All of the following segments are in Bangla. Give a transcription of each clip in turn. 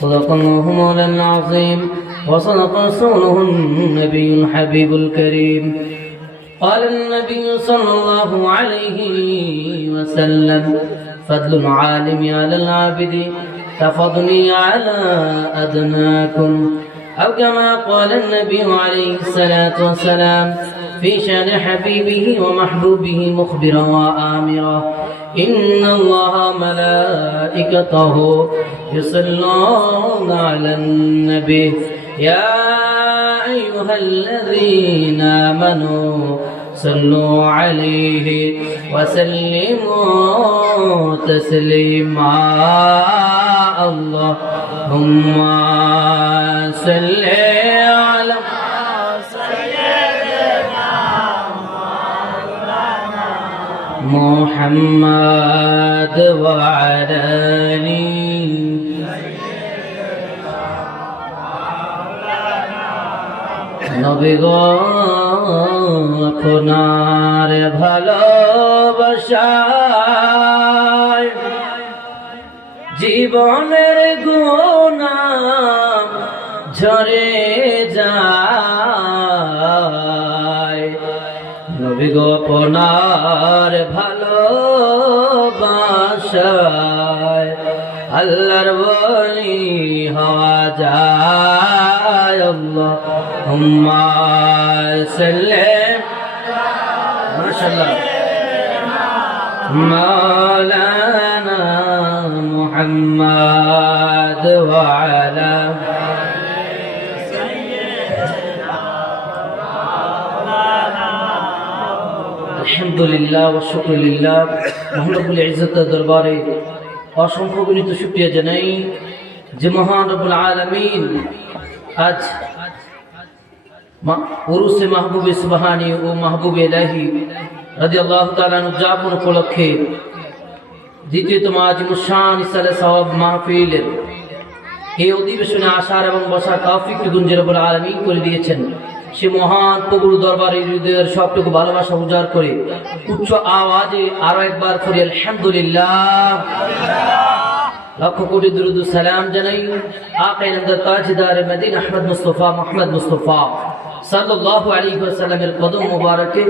صدق الله مولانا العظيم وصدق رسوله النبي الحبيب الكريم. قال النبي صلى الله عليه وسلم فضل العالم على العابد كفضلي على أدناكم. أو كما قال النبي عليه الصلاة والسلام في شان حبيبه ومحبوبه مخبرا وآمرا إن الله ملائكته يصلون على النبي. يا أيها الذين آمنوا صلوا عليه وسلموا تسليما. اللهم صل على محمد وعلى آله নবী গো আপনার ভালোবাসায় জীবনের গুণা গোপনার ভালো বাসায় আল্লাহর বলি হওয়া যায়। হুম্মা সাল্লে মাশাআল্লাহ। মাওলানা মুহাম্মদ ওয়া আলহামদুলিল্লাহ ও শুক্রিল্লাহ মোহাম্মদুল ইজ্জতের দরবারে অসংখ্য গণিত শুক্রিয়া জানাই যে মহান রবুল আলমিন আজ উরুসে মাহবুবে সুবাহানি ও মাহবুবে এলাহি রাজি আল্লাহ তালান উদযাপন উপলক্ষে দ্বিতীয়তম আজ মুসান ইসালে সওয়াব মাহফিলের এই অধিবেশনে আসার এবং বসার তৌফিক গুঞ্জরবুল আলমিন করে দিয়েছেন। সে মহান প্রভুর দরবারে হৃদয়ের সবটুকু ভালোবাসা উজাড় করে উচ্চ আওয়াজে আরও একবার করি, আলহামদুলিল্লাহ। লক্ষ কোটি দুরুদ সালাম জানাই। আকাই নন্দর তাজদার মদিন আহমদ মুস্তফা, মোহাম্মদ মুস্তফা সাল্লাল্লাহু আলাইহি ওয়াসাল্লামের কদম মুবারকে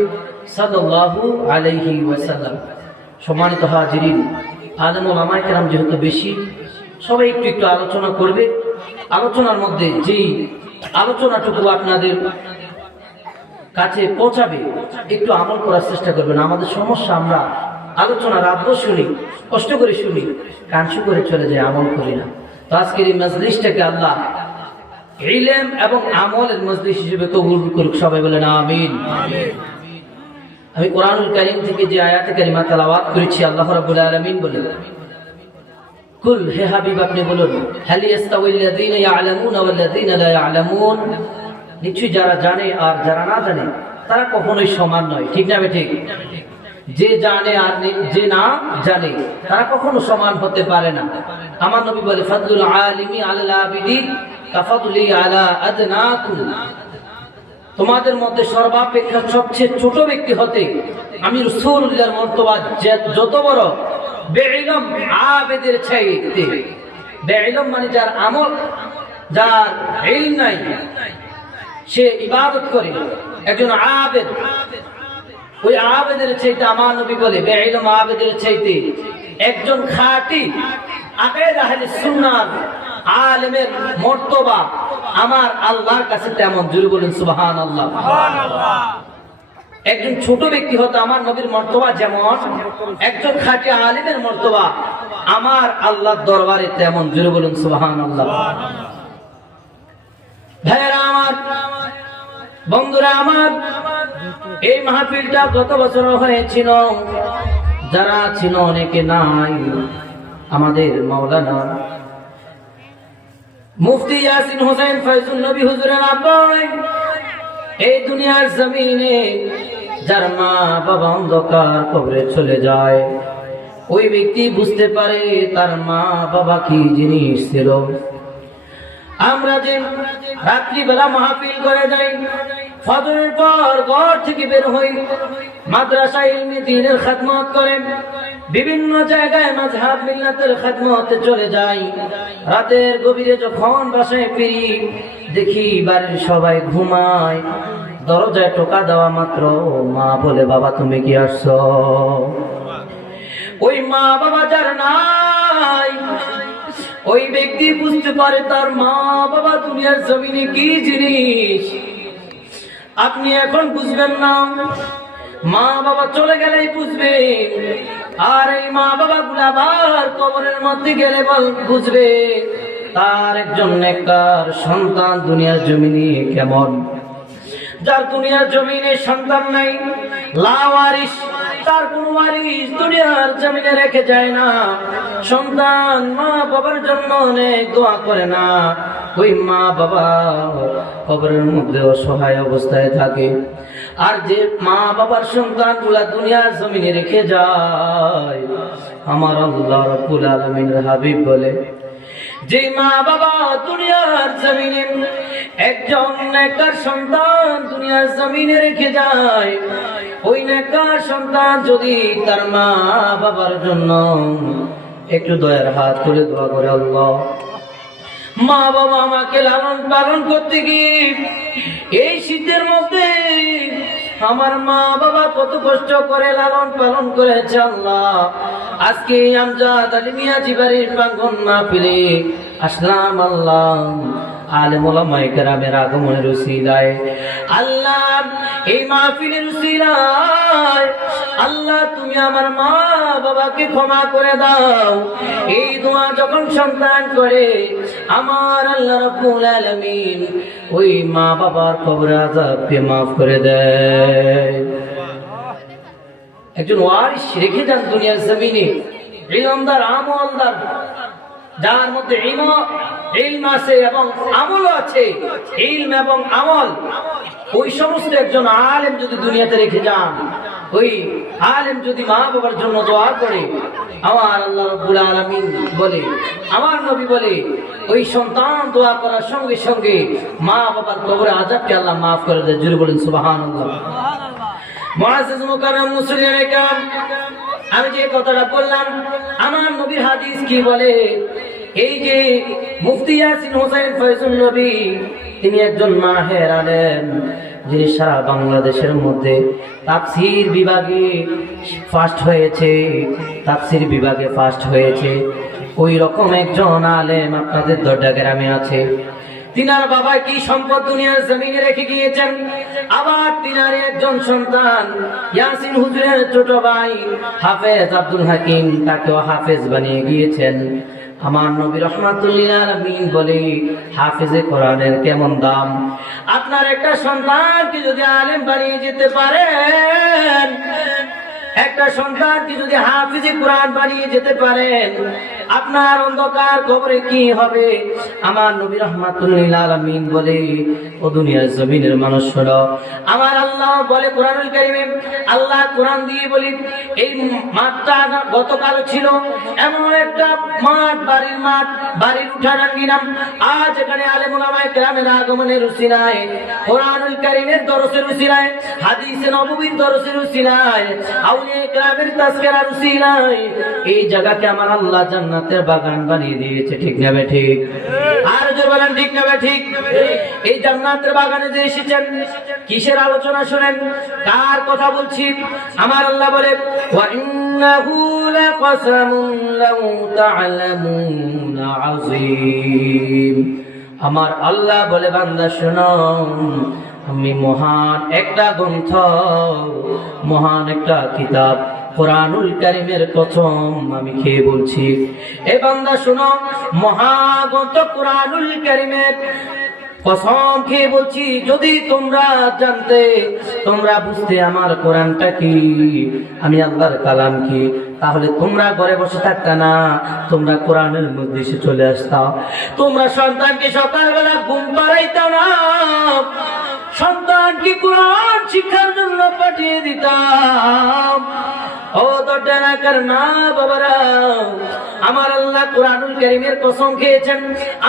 সাল্লাল্লাহু আলাইহি ওয়াসাল্লাম। সম্মানিত হাজিরিন আদম ও মামায় কেরাম যেহেতু বেশি, সবাই একটু একটু আলোচনা করবে। আলোচনার মধ্যে যেই আলোচনাটুকু আপনাদের কাছে পৌঁছাবে, একটু আমল করার চেষ্টা করবেন। আমাদের সমস্যা আমরা আলোচনা রাত শুনি, কষ্ট করে শুনি কাঞ্চু করে চলে যায়, আমল করি না। তো আজকের এই মজলিসটাকে আল্লাহ ইলেম এবং আমলের মজলিস হিসেবে কবুল করুক, সবাই বলেন আমিন। আমি কোরআনুল কারিম থেকে যে আয়াতে কারিমা তালাওয়াত করেছি, আল্লাহ রাব্বুল আলামিন বলেন কুল হে হাবিব, আপনি বলুন নিশ্চয়ই যারা জানে আর যারা না জানে, তারা কখনোই সমান নয়। ঠিক না ঠিক যে জানে আর যে না জানে, তারা কখনো সমান হতে পারে না। আমার নবী বলে, ফাদলুল আলিমি আলাল আবিদি কাফাদুলি আলা আদনাকুম। তোমাদের মধ্যে সর্বাপেক্ষা সবচেয়ে ছোট ব্যক্তি হতে আমি রসুল্লাহর মর্তবা যত বড় বেইলম আবেদের চাইতে। বেইলম মানে যার আমল, যার ইলম নাই, সে ইবাদত করে। একজন আবেদ। ওই আবেদের চাইতে আমার নবী বলে বেইলম আবেদের চাইতে একজন খাঁটি আকেদ আহলে সুন্নাত, আলেমের মর্তবা আমার আল্লাহর কাছে তেমন। জুড়ে বলেন সুবাহান আল্লাহ একজন ছোট ব্যক্তি হতো আমার নবীর মর্তবা যেমন, একজন খাঁটি আলিমের মর্তবা, আমার আল্লাহর দরবারে তেমন জুড়ে বলুন সুবাহান আল্লাহ ভাইয়েরা আমার, বন্ধুরা আমার, এই মাহফিলটা গত বছর হয়েছিল, যারা ছিল অনেকে নাই, আমাদের মাওলানা মুফতি ইয়াসিন হোসেন ফয়জুল নবী হুজুরের আব্বা এই দুনিয়ার জমিনে যার মা বাবা অন্ধকার কবরে চলে যায়। ওই ব্যক্তি বুঝতে পারে তার মা বাবা কি জিনিস ছিল। আমরা যে রাত্রিবেলা মাহফিল করে যাই, ফজরের পর ঘর থেকে বের হই মাদ্রাসা ইলমে দ্বীনের খেদমত করেন বিভিন্ন জায়গায় মাঝহাব মিল্লাতের খেদমতে চলে যাই। রাতের গভীরে যখন বাসায় ফিরি, দেখি বাড়ির সবাই ঘুমায়। দরজায় টোকা দেওয়া মাত্র মা, বলে, বাবা, তুমি কি আসছো? ওই মা, বাবা, যার নাই, ওই ব্যক্তি বুঝতে পারে তার মা, বাবা, দুনিয়ার জমিনে কি জিনিস? আপনি এখন বুঝবেন না। মা, বাবা, চলে গেলেই বুঝবে আর এই মা, বাবা গুলা আবার কবরের মধ্যে গেলে বল, বুঝবে তার একজন নেককার সন্তান দুনিয়ার জমিনে কেমন? যার দুনিয়ার জমিনে সন্তান নাই লাওয়ারিস তার কোন ওয়ারিস দুনিয়ার জমিনে রেখে যায় না। সন্তান মা বাবার জন্য অনেক দোয়া করে না। ওই মা বাবা কবরের মধ্যে অসহায় অবস্থায় থাকে। আর যে মা বাবার সন্তানগুলা দুনিয়ার জমিনে রেখে যায়, আমার আল্লাহ রব্বুল আলমিনের হাবিব বলে যে মা বাবা দুনিয়ার জমিনে একজন নেকার সন্তান দুনিয়ার জমিনে রেখে যায়, ওই নেকার সন্তান যদি তার মা বাবার জন্য একটু দয়ার হাত তুলে দোয়া করে, আল্লাহ। মা বাবা আমাকে লালন পালন করতে গিয়ে এই শীতের মধ্যে আমার মা বাবা কত কষ্ট করে লালন পালন করেছে আল্লাহ। আজকে আমজাদ আলী মিয়া জিবারির প্রাঙ্গন না ফিরে আসলাম আল্লাহ। আলেম ওলামায়ে কেরামের আগমনের উসিলায়। আল্লাহ, এই মাহফিলের উসিলায়। আল্লাহ, তুমি আমার মা বাবাকে ক্ষমা করে দাও। এই দোয়া যখন সন্তান করে, আমার আল্লাহ রাব্বুল আলামিন ওই মা বাবার কবর আযাবকে maaf করে দেয়। একজন ওয়ারিস রেখে যান দুনিয়ার জমিনে। ইলমদার আমলদার। যার মধ্যে ইলম ইলম আছে এবং আমলও আছে। ইলম এবং আমল। ওই সমস্ত একজন আলেম যদি দুনিয়াতে রেখে যান, ওই আলেম যদি মা বাবার জন্য দোয়া করে, আমার আল্লাহ রব্বুল আলামিন বলে, আমার নবী বলে, ওই সন্তান দোয়া করার সঙ্গে সঙ্গে মা বাবার কবরে আজাবকে আল্লাহ মাফ করে দেয় জুড়ে বলেন একরাম আমি যে কথাটা বললাম, আমার নবীর হাদিস কি বলে? এই যে মুফতি ইয়াসিন হোসেন ফয়জুল নবী, তিনি একজন মাহের আলেম, যিনি সারা বাংলাদেশের মধ্যে তাফসির বিভাগে ফার্স্ট হয়েছে, তাফসির বিভাগে ফার্স্ট হয়েছে। ওই রকম একজন আলেম আপনাদের দরজা গ্রামে আছে। তিনার বাবা কি সম্পদ দুনিয়ার জমিনে রেখে গিয়েছেন? আবার তিনার একজন সন্তান, ইয়াসিন হুজুরের ছোট ভাই হাফেজ আব্দুল হাকিম, তাকেও হাফেজ বানিয়ে গিয়েছেন। আমার নবী রহমাতুল্লিল আলমিন বলে, হাফিজে কোরআনের কেমন দাম? আপনার একটা সন্তানকে যদি আলেম বানিয়ে যেতে পারেন একটা সন্তানকে যদি হাফিজে কোরআন বানিয়ে যেতে পারেন, আপনার অন্ধকার কবরে কি হবে? আমার নবী রহমাতুল্লিল আলামিন বলে, ও দুনিয়ার জমিনের মানুষ শোনো। আমার আল্লাহ বলে কোরআনুল কারিমে, আল্লাহ কোরআন দিয়ে বলি, এই মাঠটা গতকাল ছিল এমন একটা মাঠ, বাড়ির মাঠ, বাড়ির উঠানাঙ্গি নাম আজ এখানে আলেমুলামায় কেরামের আগমনের উসিলায়, কোরআনুল কারিমের দরসের উসিলায়, হাদিসে নববীর দরসের উসিলায় আমার আল্লাহ কিসের আলোচনা শুনেন? কার কথা বলছি আমার আল্লাহ বলে আমার আল্লাহ বলে, বান্দা, শোনো আমি মহান একটা গ্রন্থ, মহান একটা কিতাব, কোরআনুল কারিমের কসম আমি খেয়ে বলছি। এ বান্দা শোনো, মহাগ্রন্থ কোরআনুল কারিমের কসম খেয়ে বলছি, যদি তোমরা জানতে, তোমরা বুঝতে আমার কোরআনটা কি, আমি আল্লাহর কালাম কি, তাহলে তোমরা ঘরে বসে থাকতা না, তোমরা কোরআনের মধ্যে এসে চলে আসতাম। তোমরা সন্তানকে সকালবেলা ঘুম পাড়াইতাম না সন্তানকে কোরআন শিক্ষার জন্য পাঠিয়ে দিতাম। ও দরজানাকার না বাবারা, আমার আল্লাহ কোরআনুল করিমের কসম খেয়েছেন।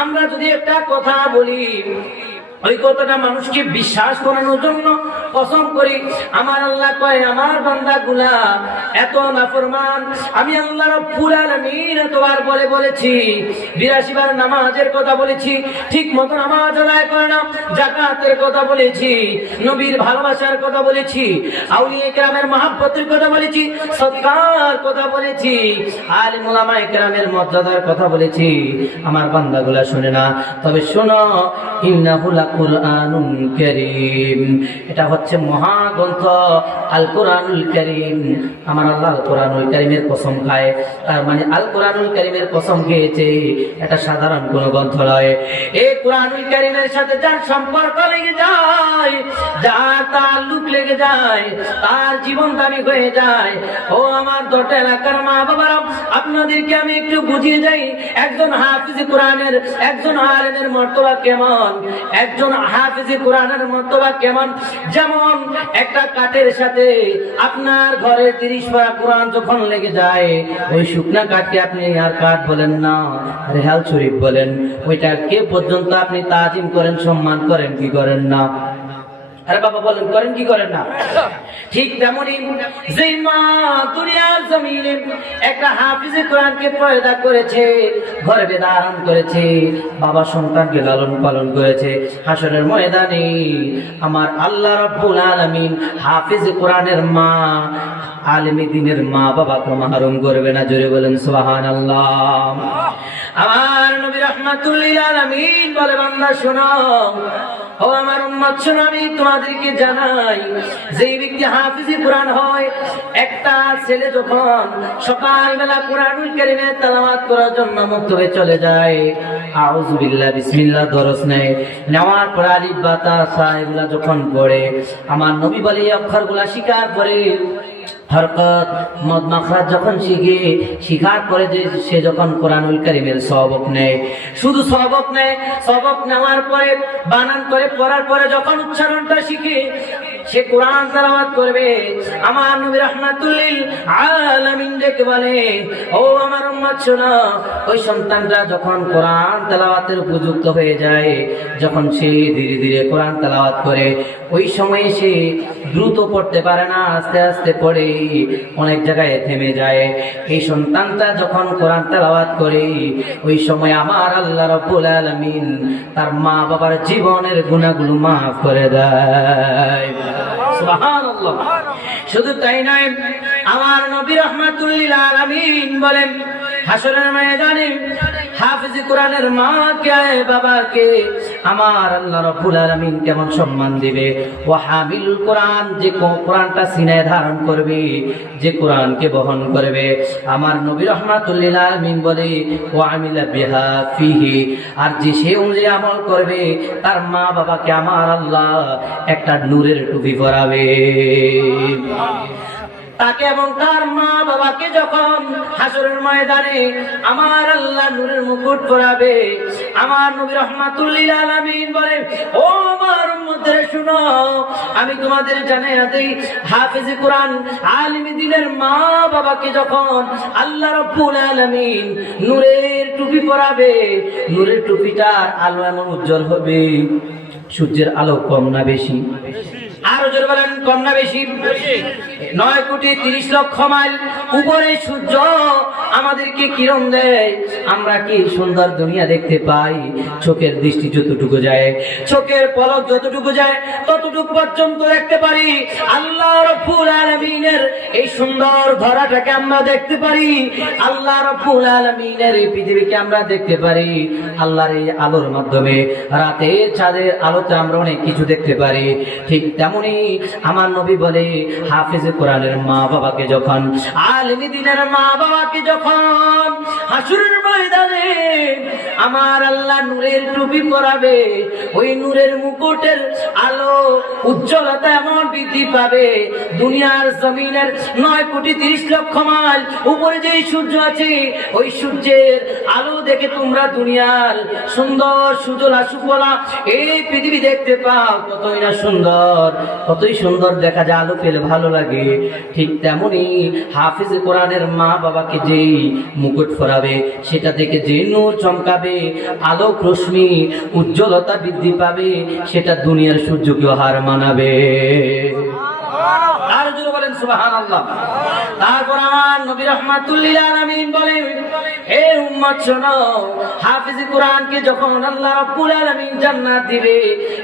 আমরা যদি একটা কথা বলি ওই কথাটা মানুষকে বিশ্বাস করানোর জন্য কসম করি। আমার আল্লাহ কয়, আমার বান্দা গুলা এত নাফরমান। আমি আল্লাহর রব্বুল আলামিন এতবার বলে বলেছি, বিরাশি বার নামাজের কথা বলেছি, ঠিক মতো নামাজ আদায় করে না জাকাতের কথা বলেছি, নবীর ভালোবাসার কথা বলেছি, আউলিয়া কেরামের মহাব্বতের কথা বলেছি, সৎকার কথা বলেছি আর মোলামায় কেরামের মর্যাদার কথা বলেছি। আমার বান্দাগুলা শুনে না। তবে শোনো ইন্নাহুলা কুরআনুন কারীম। এটা হচ্ছে মহাগ্রন্থ আল কোরআনুল কারীম। আমার আল্লাহ আল কোরআনুল কারীমের কসম খায়। তার মানে আল কোরআনুল কারীমের কসম খেয়েছে, এটা সাধারণ কোনো গ্রন্থ নয়। এই কোরআনুল কারীমের সাথে যার সম্পর্ক লেগে যায়, যার তাল্লুক লেগে যায়, তার জীবন দামি হয়ে যায়, ও আমার দোটা এলাকার মা বাবারা আপনাদেরকে আমি একটু বুঝিয়ে যাই একজন হাফিজ কোরআনের, একজন আলেমের মর্তবা কেমন? একজন হাফিজ কোরআনের মর্তবা কেমন? যেমন, একটা কাঠের সাথে আপনার ঘরে তিরিশ পারা কোরআন যখন লেগে যায়, ওই শুকনা কাঠকে আপনি আর কাঠ বলেন না রেহাল শরীফ বলেন। ওইটা কে পর্যন্ত আপনি তাজিম করেন, সম্মান করেন, কি করেন না? আরে বাবা বলেন, করেন কি করেন না? ঠিক তেমনি যে মা দুনিয়ার জমিনে একটা হাফিজে কোরআনকে পয়দা করেছে, ঘরে বেদারান করেছে, বাবা সন্তানকে লালন পালন করেছে হাসনের ময়দানে আমার আল্লাহ রাব্বুল আলামিন হাফিজ কোরআনের মা, আলমী দিনের মা বাবাকে মাহরুম করবে না, জোরে বলেন সুবহানাল্লাহ। আমার নবী রাহমাতুল্লিল আলামিন বলে, বান্দা শোনো ও আমার উম্মত আমি তোমাদেরকে জানাই যে ব্যক্তি হাফিজি কোরআন হয়, একটা ছেলে যখন সকালবেলা কোরআনুল কারিমে তেলাওয়াত করার জন্য মুক্ত হয়ে চলে যায়, আউযু বিল্লাহ, বিসমিল্লাহ দরস নেয় নেওয়ার পর আলিফ বা তা সা, এগুলা যখন পড়ে, আমার নবী বলে অক্ষরগুলা শিকার করে হরকত মদ মাখরাত যখন শিখে, শিখার পরে যে সে যখন কোরআনুল কারিমের সবক নেয়। শুধু সবক নেয় সবক নেওয়ার পরে, বানান করে, পড়ার পরে যখন উচ্চারণটা শিখে সে কোরআন তেলাওয়াত করবে। আমার নবী রাহমাতুল্লিল আলামিন ডেকে বলে, ও আমার উম্মত, শোনো, ওই সন্তানটা যখন কোরআন তেলাওয়াতের উপযুক্ত হয়ে যায়, যখন সে ধীরে ধীরে কোরআন তেলাওয়াত করে, ওই সময়ে সে দ্রুত পড়তে পারে না, আস্তে আস্তে পড়ে, অনেক জায়গায় থেমে যায়। এই সন্তানটা যখন কোরআন তেলাওয়াত করে, ওই সময় আমার আল্লাহ রাব্বুল আলামিন তার মা বাবার জীবনের গুনাহগুলো মাফ করে দেয়। শুধু তাই নয় আমার নবী রহমাতুল্লিল আলামিন বলেন হাসরের ময়দানে হাফিজ কোরআনের মা কে বাবাকে, আমার আল্লাহ রাব্বুল আলামিন কেমন সম্মান দিবে? ও হামিল কোরআন, যে কোরআনটা সিনায় ধারণ করবে, যে কোরআনকে বহন করবে। আমার নবী রহমাতুল্লিল আলামিন বলে ও আমিলা বিহা ফিহি আর যে সে অনুযায়ী আমল করবে, তার মা বাবাকে আমার আল্লাহ একটা নূরের টুপি পরাবে। তাকে এবং তার মা বাবাকে যখন হাসরের ময়দানে আমার আল্লাহ নূরের মুকুট পরাবে, আমার নবী রহমাতুল্লিল আলামিন বলে, ও আমার শুনো, আমি তোমাদের জানাই কোরআন দিনের মা বাবাকে যখন আল্লাহ রব্বুল টুপি পরাবে, নূরের টুপিটার আলো এমন উজ্জ্বল হবে, সূর্যের আলো কম না বেশি? আরও জোর বলেন কম না বেশি? নয় কোটি তিরিশ লক্ষ মাইল উপরে সূর্য আমাদেরকে কিরণ দেয়? আমরা কি সুন্দর দুনিয়া দেখতে পাই? চোখের দৃষ্টি যতটুকু যায়, চোখের পলক যতটুকু যায়, ততটুকু পর্যন্ত দেখতে পারি। আল্লাহ রব্বুল আলামিনের এই সুন্দর ধরাটাকে আমরা দেখতে পারি। আল্লাহ রব্বুল আলামিনের এই পৃথিবীকে আমরা দেখতে পারি। আল্লাহর এই আলোর মাধ্যমে রাতের চাঁদের আলোতে আমরা অনেক কিছু দেখতে পারি। ঠিক তেমনি আমার নবী বলে, হাফিজ কোরআনের মা বাবাকে যখন, আলমী দিনের মা বাবাকে যখন হাসুরের ময়দানে আমার আল্লাহ নূরের টুপি পরাবে, ওই নূরের মুকুটের আলো উজ্জ্বলতা এমন বৃদ্ধি পাবে, দুনিয়ার জমিনের নয় কোটি তিরিশ লক্ষ মাইল উপরে যে সূর্য আছে, ওই সূর্যের আলো দেখে তোমরা দুনিয়ার সুন্দর সুজলা সুফলা এই পৃথিবী দেখতে পাও, কতই না সুন্দর, কতই সুন্দর। দেখা যায় আলো পেলে ভালো লাগে। ঠিক তেমনি হাফিজ কোরআনের মা বাবাকে যেই মুকুট ফোরাবে সেটা থেকে যে নূর চমকাবে আলো আলোক রশ্মি উজ্জ্বলতা বৃদ্ধি পাবে সেটা দুনিয়ার সূর্যকে হার মানাবে। আর বলেন সুবাহ আল্লাহ তারপর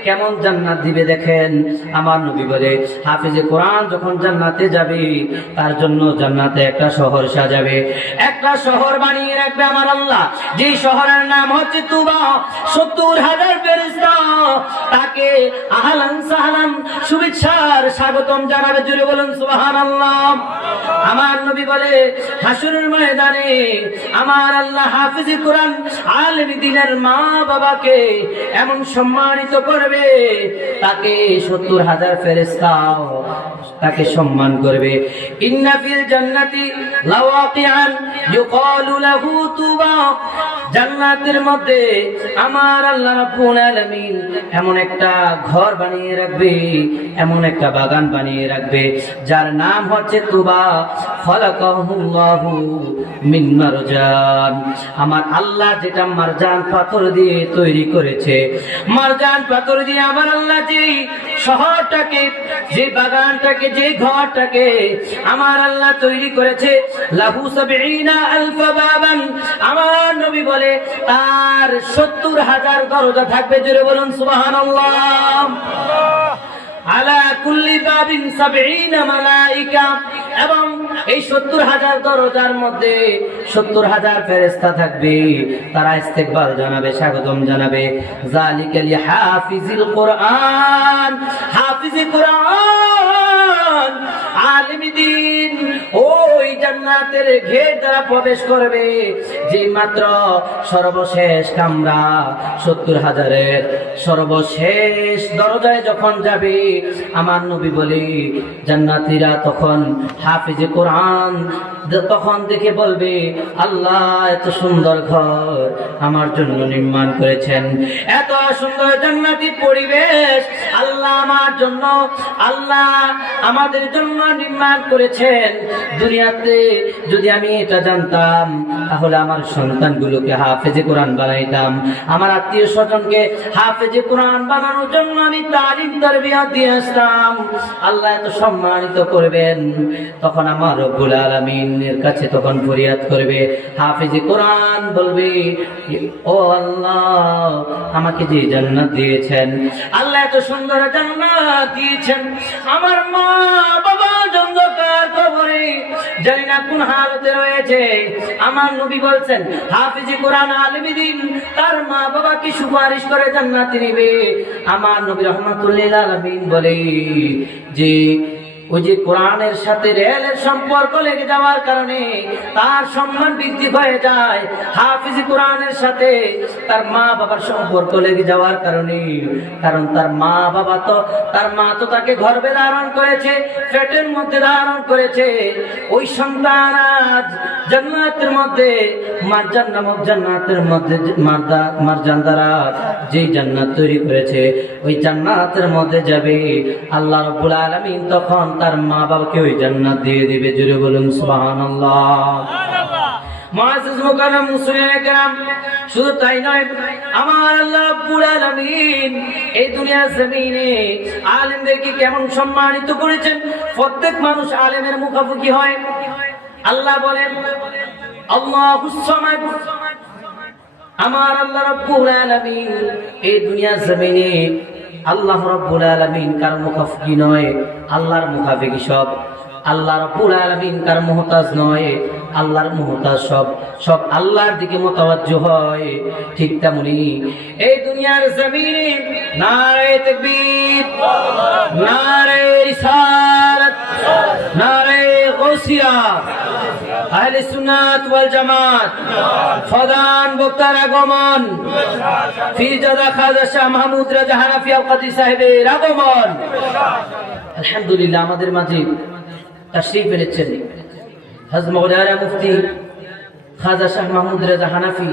কেমন জান্নাত দিবে দেখেন? আমার নবী বলে, হাফিজ কোরআন যখন জান্নাতে যাবে, তার জন্য জান্নাতে একটা শহর সাজাবে। একটা শহর বানিয়ে রাখবে আমার আল্লাহ। যেই শহরের নাম হচ্ছে তুবা। সত্তর হাজার ফেরেশতা তাকে আহলান সাহলান শুভেচ্ছার স্বাগতম জানাবে। জুড়ে বলুন, সুবহানাল্লাহ। আমার নবী বলে হাসুরের ময়দানে আমার আল্লাহ কোরআন দিনের মা বাবাকে এমন সম্মানিত করবে, তাকে সত্তর হাজার ফেরেস্তা তাকে সম্মান করবে। জান্নাতের মধ্যে আমার আল্লাহ এমন একটা ঘর বানিয়ে রাখবে, এমন একটা বাগান বানিয়ে রাখবে, যার নাম হচ্ছে তুবা। খলাকাহুল্লাহু আমার আল্লাহ যেটা মারজান পাথর দিয়ে তৈরি করেছে। মারজান পাথর দিয়ে আমার আল্লাহ যে শহরটাকে, যে বাগানটাকে, যে ঘরটাকে আমার আল্লাহ তৈরি করেছে। লাহু সাবিনা আলফা আমার নবী বলে, তার সত্তর হাজার দরজা থাকবে, জোরে বলুন সুবহানাল্লাহ। এবং এই সত্তর হাজার দরজার মধ্যে সত্তর হাজার ফেরেস্তা থাকবে। তারা ইস্তেকবাল জানাবে, স্বাগতম জানাবে। জালিকালি হাফিজিল কোরআন। হাফিজি কোরআন দিন, ওই জান্নাতের প্রবেশ করবে, যে মাত্র সর্বশেষ কামরা সত্তর হাজারের সর্বশেষ দরজায় যখন যাবে, আমার নবী জান্নাতীরা তখন হাফিজে কোরআন তখন দেখে বলবে, আল্লাহ, এত সুন্দর ঘর আমার জন্য নির্মাণ করেছেন। এত সুন্দর জান্নাতি পরিবেশ আল্লাহ আমার জন্য, আল্লাহ আমাদের জন্য নির্মাণ করেছেন। দুনিয়াতে যদি আমি এটা জানতাম, তাহলে আমার সন্তানগুলোকে হাফেজে কোরআন বানাইতাম। আমার আত্মীয় স্বজনকে হাফেজে কোরআন বানানোর জন্য আমি তালিম তারবিয়া দিয়ে আসতাম। আল্লাহ এত সম্মানিত করবেন। তখন আমার রব্বুল আলমিনের কাছে তখন ফরিয়াদ করবে, হাফেজে কোরআন বলবে, ও আল্লাহ, আমাকে যে জান্নাত দিয়েছেন, আল্লাহ এত সুন্দর জান্নাত দিয়েছেন। আমার মা বাবা জঙ্গকার কবরে, জানি না কোন হালতে রয়েছে। আমার নবী বলছেন, হাফিজি কোরআন আলমী দিন, তার মা বাবা কি সুপারিশ করে জান্নাতে নিবে? আমার নবী রহমাতুল্লিল আলমিন বলে, যে ওই যে কোরআনের সাথে রেলের সম্পর্ক লেগে যাওয়ার কারণে তার সম্মান বৃদ্ধি হয়ে যায়। হাফিজি কোরআনের সাথে তার মা বাবার সম্পর্ক লেগে যাওয়ার কারণে। কারণ তার মা বাবা তো, তার মা তো তাকে গর্ভে ধারণ করেছে পেটের মধ্যে ধারণ করেছে। ওই সন্তান আজ জান্নাতের মধ্যে মারজান নামক জান্নাতের মধ্যে মারজান দ্বারা যেই জান্নাত তৈরি করেছে, ওই জান্নাতের মধ্যে যাবে। আল্লাহ রব্বুল আলামিন তখন তার মা বাবাকে ওই জান্নাত দিয়ে দিবে। জুড়ে বলুন একরাম শুধু তাই নয়, আমার আল্লাহ এই আলেমদেরকে কেমন সম্মানিত করেছেন? প্রত্যেক মানুষ আলেমের মুখামুখি হয়। আল্লাহ বলেন আমার আল্লাহ রাব্বুল আলামিন, এই দুনিয়ার জমিনে আল্লাহ রাব্বুল আলামিন কার মুখাফিকি নয়, আল্লাহর মুখাফিকি সব। আল্লাহ রাব্বুল আলামিন কার মুহতাজ নয়, আল্লাহর মুহতাজ সব। সব আল্লাহর দিকে মোতাবাজ্জ হয়, ঠিক তেমনি এই দুনিয়ার জমিনে নারে তাকবীর নারে রিসালাত নারে গৌসিয়া, আহলে সুন্নাত ওয়াল জামাত, প্রধান বক্তার আগমন, ফিরজাদা খাজা শাহ মাহমুদ রাজা হানাফি আল কাদি সাহেবের আগমন। আলহামদুলিল্লাহ, আমাদের মাঝে তাশরীফ এনেছেন হযরত মাওলানা মুফতি খাজা শাহ মাহমুদ রাজা হানাফি।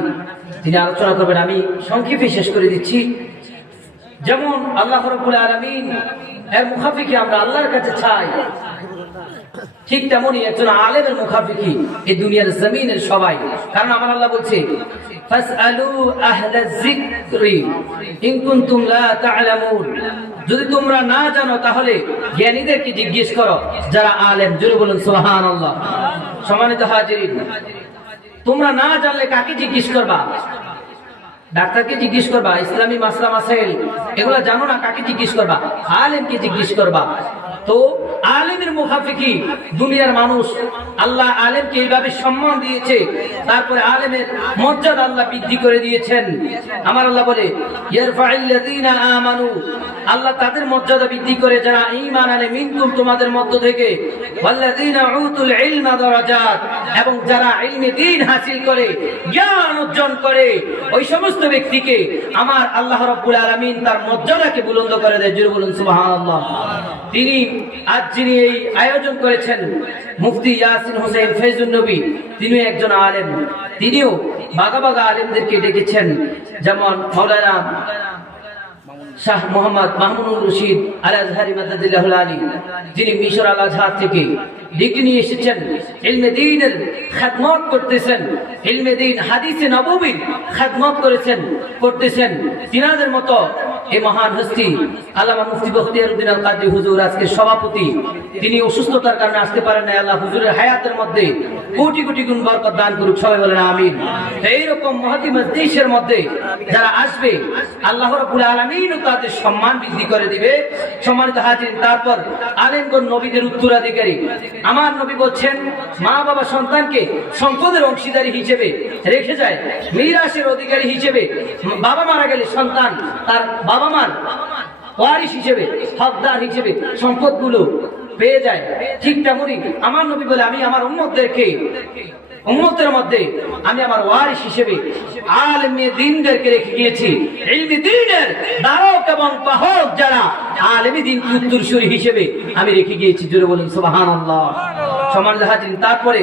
তিনি আলোচনা করবেন, আমি সংক্ষেপে শেষ করে দিচ্ছি। যেমন আল্লাহ রব্বুল আলামিন, এর মুখাফিকি আমরা আল্লাহর কাছে চাই। ঠিক তেমনই একজন আলেমের মুখাফিকি এই দুনিয়ার জমিনের সবাই। কারণ আমার আল্লাহ বলছে যদি তোমরা না জানো, তাহলে জ্ঞানীদেরকে জিজ্ঞেস করো, যারা আলেম। জোরে বলুন, সুবহানাল্লাহ। সম্মানিত হাজিরিন, তোমরা না জানলে কাকে জিজ্ঞেস করবা? ডাক্তারকে জিজ্ঞেস করবা, ইসলামী মাসলা মাসাইল এগুলো জানো না, কাকে জিজ্ঞেস করবা? আলেমকে জিজ্ঞেস করবা। তো আলেমের মুখাফিকি, দুনিয়ার মানুষ, আল্লাহ আলেমকে এইভাবে সম্মান দিয়েছে, তারপরে আলেমের মর্যাদা আল্লাহ বৃদ্ধি করে দিয়েছেন। আমার আল্লাহ বলে আমানু আল্লাহ তাদের মর্যাদা বৃদ্ধি করে, যারা ঈমান আনে, মিনকুম তোমাদের মধ্য থেকে এবং যারা ইলমে দ্বীন হাসিল করে, জ্ঞান অর্জন করে, ওই সমস্ত ব্যক্তিকে আমার আল্লাহ রাব্বুল আলামিন তার মর্যাদাকে বুলন্দ করে দেয়। জোরে বলুন, সুবহানাল্লাহ। তিনি আজ যিনি এই আয়োজন করেছেন, মুফতি ইয়াসিন হোসেন ফৈজুন নবী তিনি একজন আলেম। তিনিও বাগা বাগা আলেমদেরকে ডেকেছেন, যেমন মাওলানা শাহ মোহাম্মদ মাহমুদুর রশিদ আল আজহারি মাদাদিল্লাহুল আলী যিনি মিশর আল আজহার থেকে ডিগ্রি নিয়ে এসেছেন। ইলমে দ্বীনের খেদমত করতেছেন। ইলমে দ্বীন হাদিসে নববীর খেদমত করেছেন, করতেছেন। তিনাদের মতো এই মহান হস্তি আল্লামা মুফতি বখতিয়ারউদ্দিন আল কাদি হুজুর আজকে সভাপতি, তিনি অসুস্থতার কারণে আসতে পারেন না আল্লাহ হুজুরের হায়াতের মধ্যে কোটি কোটি গুণ বরকত দান করুক, সবাই বলেন আমিন। এইরকম মহাতি মজলিসের মধ্যে যারা আসবে, আল্লাহ রাব্বুল আলামিন তাদের সম্মান বৃদ্ধি করে দিবে। সম্মানিত হাজির তারপর আলেমগণ, নবীদের উত্তরাধিকারী আমার নবী বলছেন, মা বাবা সন্তানকে সম্পদের অংশীদারি হিসেবে রেখে যায় মিরাশের অধিকারী হিসেবে বাবা মারা গেলে সন্তান তার বাবা মার ওয়ারিশ হিসেবে, হকদার হিসেবে সম্পদগুলো পেয়ে যায়। ঠিক তেমনই আমার নবী বলে, আমি আমার উম্মতদেরকে উম্মতের মধ্যে আমি আমার ওয়ারিস হিসেবে আলমে দিনদেরকে রেখে গিয়েছি। ইলমি দিনের দারক এবং বাহক যারা আলমি দিন উত্তরসূরি হিসেবে আমি রেখে গিয়েছি, জোরে বলুন, সুবহানাল্লাহ। সমান তারপরে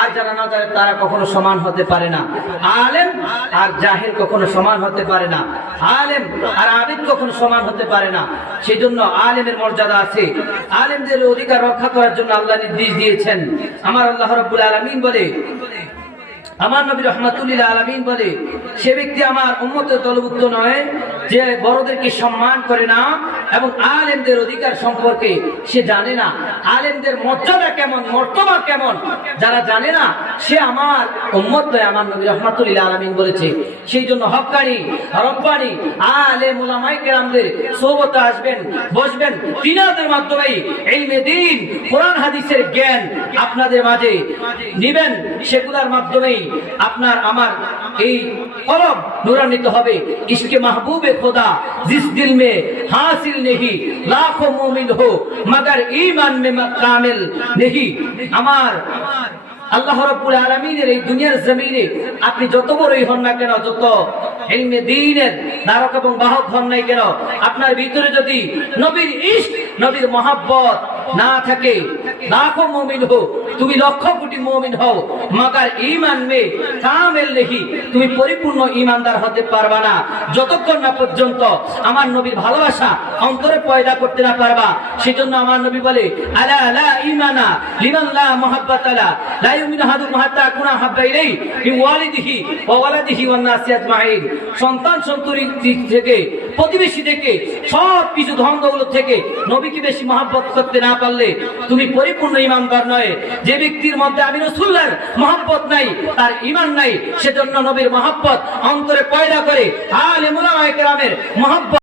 আর যারা না জানে তারা কখনো সমান হতে পারে না। আলেম আর জাহের কখনো সমান হতে পারে না। আলেম আর আবিদ কখনো সমান হতে পারে না। সেই জন্য আলেমের মর্যাদা আছে। আলেমদের অধিকার রক্ষা করার জন্য আল্লাহ নির্দেশ দিয়েছেন। আমার আল্লাহ রব্বুল আলমিন বলে আমার নবী রহমাতুল্লাহ আলমিন বলে, সে ব্যক্তি আমার উন্মতের দলভুক্ত নয়, যে বড়দেরকে সম্মান করে না এবং আলেমদের অধিকার সম্পর্কে সে জানে না। আলেমদের মর্যাদা কেমন, মর্তবা কেমন, যারা জানে না, সে আমার উম্মত নয়, আমার নবী রহমাতুল্লাহ আলমিন বলেছে। সেই জন্য হকানি রব্বানি আলে মোলামাই কেরামদের সোবতে আসবেন, বসবেন। তিনাদের মাধ্যমেই এই দিন, কোরআন, হাদিসের জ্ঞান আপনাদের মাঝে নিবেন। সেগুলার মাধ্যমেই আপনার, আমার এই কলম নুরান্বিত হবে। ইসকে মাহবুবে খোদা জিস দিল মে হাসিল নেহি, লাখো মুমিন হো, মগর ঈমান মে কামিল নেহি। আমার আল্লাহ রাব্বুল আলামিনের এই দুনিয়ার জমিনে আপনি যত বড়ই হন না কেন, যত ইলমে দ্বীনের ধারক এবং বাহক হন নাই কেন, আপনার ভিতরে যদি নবীর ইশক, নবীর মহাব্বত না থাকে, লাখো মুমিন হো তুমি লক্ষ কোটি মুমিন হও, মাগার ঈমান মে কামেল নেহি। তুমি পরিপূর্ণ ঈমানদার হতে পারবা না। যতক্ষণ না পর্যন্ত আমার নবীর ভালোবাসা অন্তরে পয়দা করতে না পারবা, সেজন্য আমার নবী বলে, আলা, লা ঈমানা লিমান লা মুহাব্বাতালা লা। ইউমিনু আহাদুকুম হাত্তা আকুনা হাব্বা ইলাইহি মিন ওয়ালিদিহি ওয়া ওয়ালাদিহি ওয়ান নাসি আজমাইন। সন্তান সন্ততি থেকে প্রতিবেশী থেকে সব কিছু ধন থেকে নবীকে বেশি মহাব্বত করতে না পারলে তুমি পরিপূর্ণ ইমানদার নয়। যে ব্যক্তির মধ্যে আমি রসুল্লার মহাব্বত নাই, তার ইমান নাই, সেজন্য নবীর মহাব্বত অন্তরে পয়দা করে আলে মুলামায় কেরামের মহাব্বত